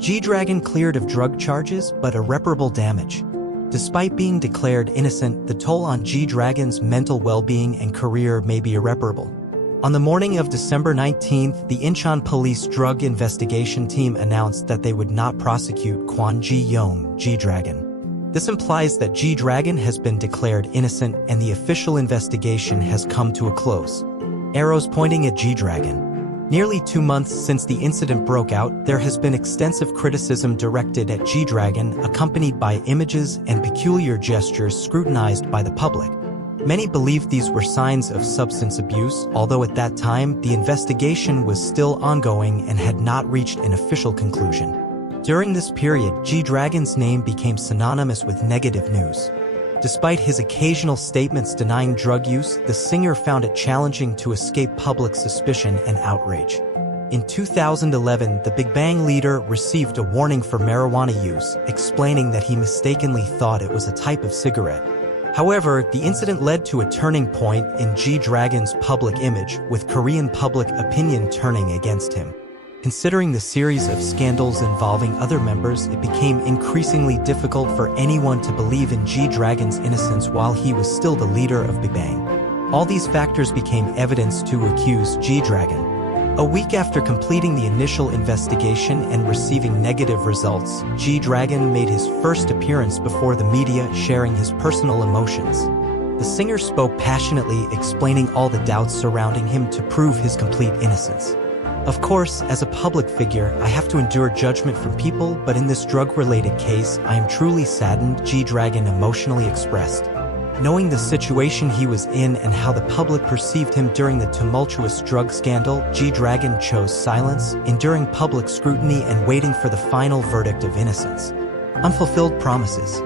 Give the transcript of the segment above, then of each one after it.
G-Dragon cleared of drug charges but irreparable damage. Despite being declared innocent, the toll on G-Dragon's mental well-being and career may be irreparable. On the morning of December 19th, the Incheon police drug investigation team announced that they would not prosecute Kwon Ji Yong, G-Dragon. This implies that G-Dragon has been declared innocent and the official investigation has come to a close. Arrows pointing at G-Dragon. Nearly 2 months since the incident broke out, there has been extensive criticism directed at G-Dragon, accompanied by images and peculiar gestures scrutinized by the public. Many believed these were signs of substance abuse, although at that time, the investigation was still ongoing and had not reached an official conclusion. During this period, G-Dragon's name became synonymous with negative news. Despite his occasional statements denying drug use, the singer found it challenging to escape public suspicion and outrage. In 2011, the Big Bang leader received a warning for marijuana use, explaining that he mistakenly thought it was a type of cigarette. However, the incident led to a turning point in G-Dragon's public image, with Korean public opinion turning against him. Considering the series of scandals involving other members, it became increasingly difficult for anyone to believe in G-Dragon's innocence while he was still the leader of Big Bang. All these factors became evidence to accuse G-Dragon. A week after completing the initial investigation and receiving negative results, G-Dragon made his first appearance before the media, sharing his personal emotions. The singer spoke passionately, explaining all the doubts surrounding him to prove his complete innocence. Of course, as a public figure, I have to endure judgment from people, but in this drug-related case, I am truly saddened, G-Dragon emotionally expressed. Knowing the situation he was in and how the public perceived him during the tumultuous drug scandal, G-Dragon chose silence, enduring public scrutiny and waiting for the final verdict of innocence. Unfulfilled promises.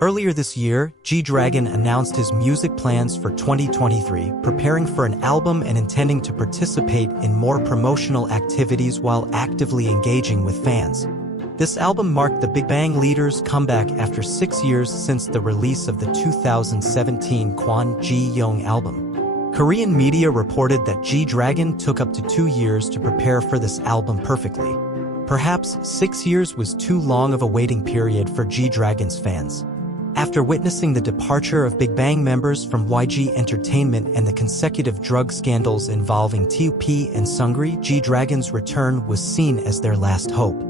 Earlier this year, G-Dragon announced his music plans for 2023, preparing for an album and intending to participate in more promotional activities while actively engaging with fans. This album marked the Big Bang leader's comeback after 6 years since the release of the 2017 Kwon Ji Yong album. Korean media reported that G-Dragon took up to 2 years to prepare for this album perfectly. Perhaps 6 years was too long of a waiting period for G-Dragon's fans. After witnessing the departure of Big Bang members from YG Entertainment and the consecutive drug scandals involving T.O.P and Seungri, G-Dragon's return was seen as their last hope.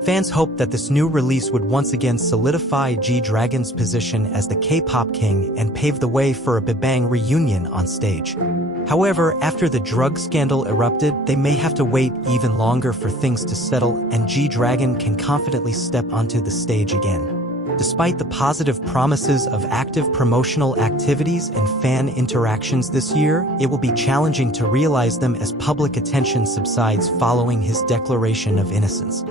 Fans hoped that this new release would once again solidify G-Dragon's position as the K-pop king and pave the way for a Big Bang reunion on stage. However, after the drug scandal erupted, they may have to wait even longer for things to settle, and G-Dragon can confidently step onto the stage again. Despite the positive promises of active promotional activities and fan interactions this year, it will be challenging to realize them as public attention subsides following his declaration of innocence.